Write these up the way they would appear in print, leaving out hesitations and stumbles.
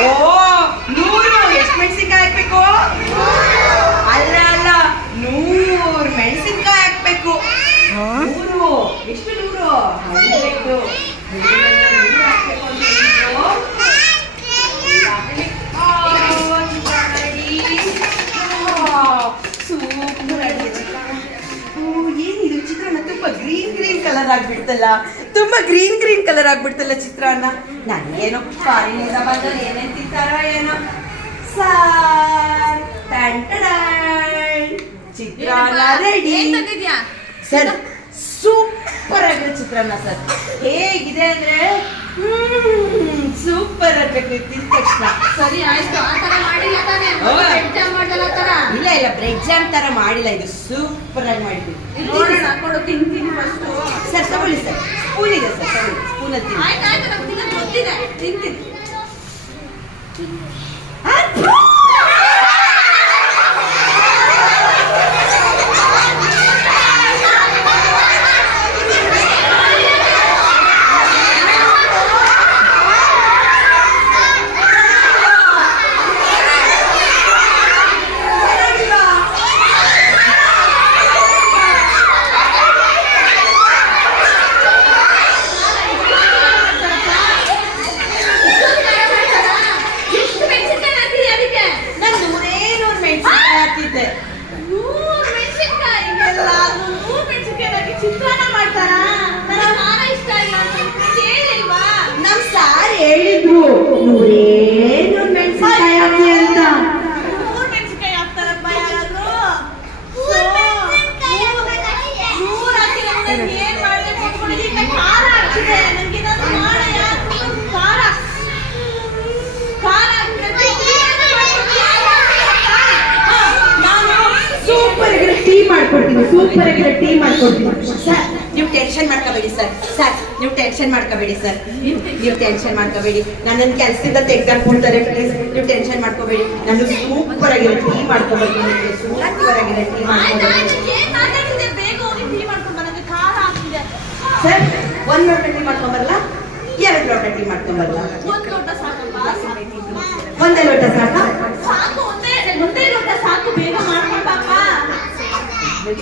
ಓ 100 ಎಷ್ಟು ಮೆಣಸಿನ್ಕಾಯಿ ಹಾಕ್ಬೇಕು? ಅಲ್ಲ ಅಲ್ಲ 100 ಮೆಣಸಿನ್ಕಾಯಿ ಹಾಕ್ಬೇಕು. 100 ಎಷ್ಟು? 100 ಹಾಕ್ಬೇಕು ಅಂತ ಸೂಪರ್ ಆಗಿದೆ. ಏನಿದು ಚಿತ್ರಾನ್ನ ತುಂಬಾ ಗ್ರೀನ್ ಕಲರ್ ಆಗ್ಬಿಡ್ತಲ್ಲ, ತುಂಬಾ ಗ್ರೀನ್ ಕಲರ್ ಆಗ್ಬಿಡ್ತಲ್ಲ ಚಿತ್ರಾನ್ನ. ನನಗೇನೋ ಫಾರಿನಿಂದ ಬಂದವ್ರು ಏನೇನ್ ತಿಂತಾರೋ ಏನೋ. ಸಾರ್ ಚಿತ್ರಾನ್ನ ರೆಡಿ ಸರ್. ಸೂಪರ್ ಆಗಿದೆ ಚಿತ್ರಾನ್ನ ಸರ್. ಹೇಗಿದೆ ಅಂದ್ರೆ ಸೂಪರ್ ಆಗ್ಬೇಕು ತಿಂದ ತಕ್ಷಣ. ಸರಿ ಆಯ್ತು. ಆ ತರ ಮಾಡಿಲ್ಲ ತಾನೇ? ಬ್ರೆಡ್ ಜಾಮ್ ಮಾಡಲ್ಲ ತರ? ಇಲ್ಲ ಬ್ರೆಡ್ ಜಾಮ್ ತರ ಮಾಡಿಲ್ಲ, ಇದು ಸೂಪರ್ ಆಗಿ ಮಾಡಿದ್ವಿ. ನೋಡೋಣ, ಕೊಡು ತಿಂತೀನಿ ಫಸ್ಟ್. ಸರ್ ತಗೊಳ್ಳಿ ಸರ್, ಸ್ಪೂನ್ ಇದೆ ಸರ್, ತಗೊಳ್ಳಿ ಸ್ಪೂನ್ ಅಲ್ಲಿ. ಆಯ್ತು ನಮ್ಗೆ ತಿನ್ನೋದು ಗೊತ್ತಿದೆ, ತಿಂತೀನಿ. ಚಿತ್ರಾನ್ನ ಮಾಡ್ತಾರಾ? ನನಗೆ ಖಾರ ಇಷ್ಟ ಇಲ್ಲ. ಹೇಳಿಲ್ವಾ? ನಮ್ ಸಾರ್ ಹೇಳಿದ್ರು 100 ಮೆಣಸಿನ್ಕಾಯಿ ಹಾಕಿ ಅಂತ. 100 ಮೆಣಸಿನ್ಕಾಯಿ ಹಾಕ್ತಾರಪ್ಪ ಯಾರಾದ್ರೂ? 100 ಹಾಕಿದ್ರೆ ಏನ್ ಮಾಡ್ಬೇಕು ಅನ್ಕೊಂಡಿದ್ದೀನಿ. ಖಾರ ಹಾಕ್ತಿದೆ ನನಗೆ. ನಾನು ಮಾಡಯ್ಯ ಖಾರ ಸೂಪರ್ ಆಗಿರೋ ಟೀ ಮಾಡ್ಕೊಡ್ತೀನಿ. ಸರ್ ನೀವು ಟೆನ್ಷನ್ ಮಾಡ್ಕೋಬೇಡಿ ಸರ್. ನೀವು ಟೆನ್ಷನ್ ಮಾಡ್ಕೋಬೇಡಿ ಸರ್. ನೀವು ಟೆನ್ಷನ್ ಮಾಡ್ಕೋಬೇಡಿ. ನನ್ನನ್ನು ಕೆಲಸದಿಂದ ತೆಗೆದಾಕ್ಬಿಡ್ತಾರೆ ಪ್ಲೀಸ್. ನೀವು ಟೆನ್ಷನ್ ಮಾಡ್ಕೋಬೇಡಿ. ನಾನು ಸೂಪರ್ ಆಗಿರೋ ಟೀ ಮಾಡ್ಕೊಬರ್ತೀನಿ. ಸೂಪರ್ ಆಗಿರೋ ಟೀ ಮಾಡ್ಕೊಬರ್ತೀನಿ ಸರ್. 1 ಲೋಟ ಟೀ ಮಾಡ್ಕೊಂಬರಲ್ಲ? 2 ಲೋಟ ಟೀ ಮಾಡ್ಕೊಂಬರಲ್ಲ? 1 ಲೋಟ ಸಾಕಪ್ಪ. 1 ಲೋಟ ಸಾಕಾ? ಸಾಕು, ಒಂದೇ ಲೋಟ ಸಾಕು. ಬೇಗ ಮಾಡ್ಕೊಂಡಪ್ಪ.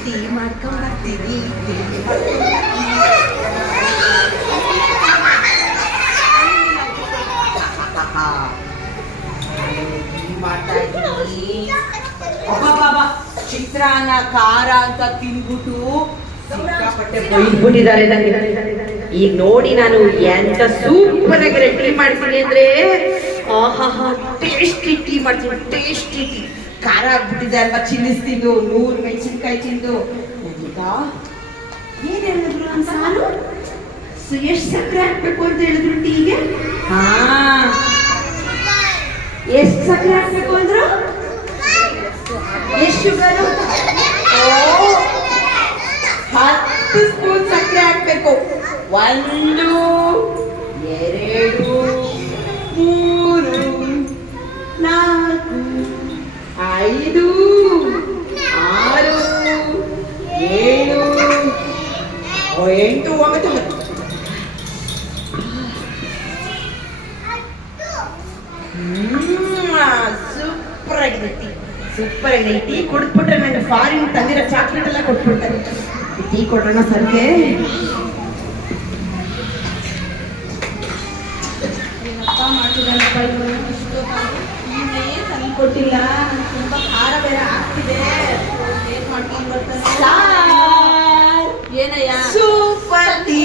ಟೀ ಮಾಡ್ಕೊಂಬರ್ತೀವಿ. ಚಿತ್ರಾನ್ನ ಖಾರ ಅಂತ ತಿನ್ಬಿಟ್ಟು ಬೈದ್ಬಿಟ್ಟಿದ್ದಾರೆ ನನಗೆ. ಈಗ ನೋಡಿ ನಾನು ಎಂತ ಸೂಪರ್ ಆಗಿ ಟೀ ಮಾಡ್ತೀನಿ ಅಂದ್ರೆ, ಆಹಾ ಟೇಸ್ಟಿ ಟೀ ಮಾಡ್ತೀನಿ. Tasty tea. ಖಾರ ಆಗ್ಬಿಟ್ಟಿದೆ ಅಲ್ವಾ ಚಿಲ್ಲಿಸ್ ತಿಂದು, 100 ಮೆಣಸಿನ್ಕಾಯಿ ತಿಂದು. ಈಗ ಏನ್ ಹೇಳಿದ್ರು ನನ್ನ ಸಾಲು? ಎಷ್ಟು ಸಕ್ಕರೆ ಹಾಕ್ಬೇಕು ಅಂತ ಹೇಳಿದ್ರು ಟೀಗೆ? ಎಷ್ಟು ಸಕ್ಕರೆ ಹಾಕ್ಬೇಕು ಅಂದ್ರು? ಎಷ್ಟು ಶುಗರು? 10 ಸ್ಪೂನ್ ಸಕ್ಕರೆ ಹಾಕ್ಬೇಕು. 1 2 3 4 5 6 7 8 9 ಸೂಪರ್ ಆಗಿದೆ ಟೀ. ಸೂಪರ್ ಆಗಿದೆ ಟೀ. ಕೊಡ್ಬಿಟ್ರೆ ನನಗೆ ಫಾರಿನ್ ತಂದಿರೋ ಚಾಕ್ಲೇಟ್ ಎಲ್ಲ ಕೊಟ್ಬಿಡ್ತಾರೆ. ಟೀ ಕೊಡೋಣ ಸರ್ಗೆ. ತಂದು ಕೊಟ್ಟಿಲ್ಲ. ತುಂಬಾ ಖಾರ ಬೇರೆ ಆಗ್ತಿದೆ. ಮಾಡ್ಕೊಂಡು ಬರ್ತಾನೆ. ಏನಯ್ಯ ಸೂಪರ್ ಟೀ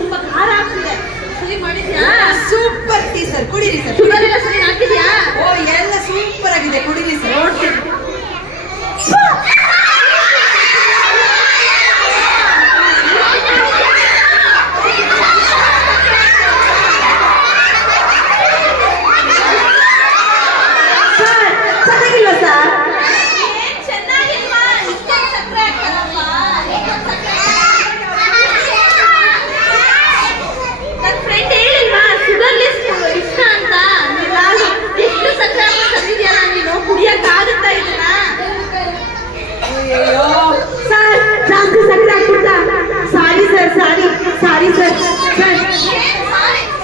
ತುಂಬಾ ಖಾರ ಆಗ್ತಿದೆ. ಸರಿ ಮಾಡಿದ್ಯಾ? ಸೂಪರ್ ಟೀ ಸರ್, ಕುಡೀರಿ ಸರ್. ಶುಗರ್ ಎಲ್ಲ ಸರಿ ಹಾಕಿದ್ಯಾ? ಓ ಎಲ್ಲ ಸೂಪರ್ ಆಗಿದೆ, ಕುಡೀರಿ ಸರ್. ನೋಡ್ತೀನಿ.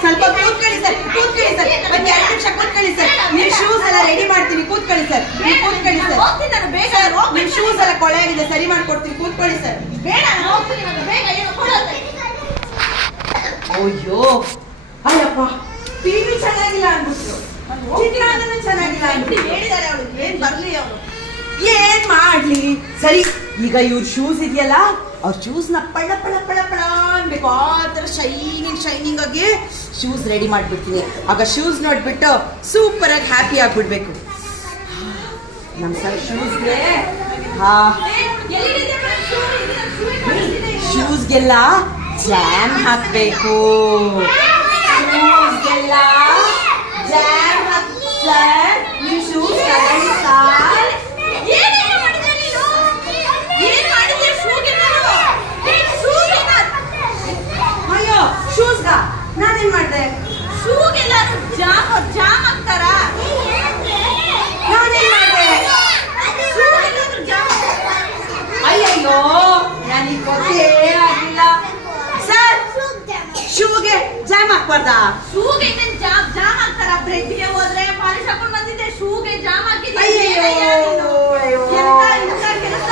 ಸ್ವಲ್ಪ ಕೂತ್ಕೊಳ್ಳಿ ಸರ್ ಕೂತ್ಕೊಳ್ಳಿ ಸರ್ ಒಂದ್ 2 ನಿಮಿಷ ಕೂತ್ಕೊಳ್ಳಿ ಸರ್ ನೀವು ಶೂಸ್ ಎಲ್ಲ ರೆಡಿ ಮಾಡ್ತೀನಿ ಕೂತ್ಕೊಳ್ಳಿ ಸರ್ ನೀವು ಕೂತ್ಕೊಳ್ಳಿ ಸರ್ ಹೋಗ್ತೀನಿ ನಾನು ಬೇಗ ನಿಮ್ ಶೂಸ್ ಎಲ್ಲ ಕೊಳೆ ಆಗಿದೆ ಸರಿ ಮಾಡ್ಕೊಡ್ತೀನಿ ಕೂತ್ಕೊಳ್ಳಿ ಸರ್ ಬೇಡ ನಾನು ಹೋಗ್ತೀನಿ ನಾನು ಬೇಗ ಏನು ಕೊಡೋದು ಅಯ್ಯೋ ಅಯ್ಯಪ್ಪ ಟಿವಿ ಚೆನ್ನಾಗಿಲ್ಲ ಅನ್ಬಿಟ್ರು ಚಿತ್ರಾನ್ನ ಚೆನ್ನಾಗಿಲ್ಲ ಅನ್ಬಿಟ್ಟು ಹೇಳಿದಾರೆ ಅವಳು ಏನ್ ಬರ್ಲಿ ಅವಳು ಏನ್ ಮಾಡ್ಲಿ ಸರಿ ಈಗ ಇವ್ರ ಶೂಸ್ ಇದೆಯಲ್ಲ ಅವ್ರ ಶೂಸ್ ನ ಪಳ ಪಳ ಪಳ ಪಳ ಅನ್ಬೇಕು ಆ ತರ ಶೈನಿಂಗ್ ಆಗಿ ಶೂಸ್ ರೆಡಿ ಮಾಡ್ಬಿಡ್ತೀನಿ ಆಗ ಶೂಸ್ ನೋಡ್ಬಿಟ್ಟು ಸೂಪರ್ ಆಗಿ ಹ್ಯಾಪಿ ಆಗ್ಬಿಡ್ಬೇಕು ನಮ್ ಸರ್ ಶೂಸ್ಗೆ ಶೂಸ್ಗೆಲ್ಲ ಜಾಮ್ ಹಾಕ್ಬೇಕು ಶೂಸ್ಗೆಲ್ಲ ಜಾಮ್ ಸರ್ ನೀವು ಶೂಸ್ ತಗೊಳ್ಳಿ ಸರ್ ಏನೇನು ಮಾಡಿದೆ ನೀನು ಏನ್ ಮಾಡಿದೆ ಶೂಗೆ ನಾನು ಶೂಗೆ ಅಯ್ಯೋ ಶೂಸ್ಗ ನಾನೇನ್ ಮಾಡ್ದೆ ಶೂಗೆಲ್ಲ ಜಾಮ್ ಹಾಕ್ತಾರ ನಾನೇನ್ ಮಾಡ್ದೆ ಶೂಗೆಲ್ಲ ಜಾಮ್ ಅಯ್ಯಯ್ಯೋ ನನಗೆ ಗೊತ್ತೇ ಆಗಿಲ್ಲ ಸರ್ ಶೂಗೆ ಜಾಮ್ ಹಾಕ್ಬಾರ್ದಾ ಶೂಗೆ ಇನ್ನೇನ್ ಜಾಮ್ ಹಾಕ್ತಾರ ಬ್ರೆಡ್ಗೆ ಹೋದ್ರೆ ಪಾಲಿಶ್ ಹಾಕೊಂಡ್ ಬಂದಿದ್ದೆ ಶೂಗೆ ಜಾಮ್ ಹಾಕಿದ್ದೆ ಅಯ್ಯಯ್ಯೋ ಅಯ್ಯೋ ಎಂತ ಕೆಲಸ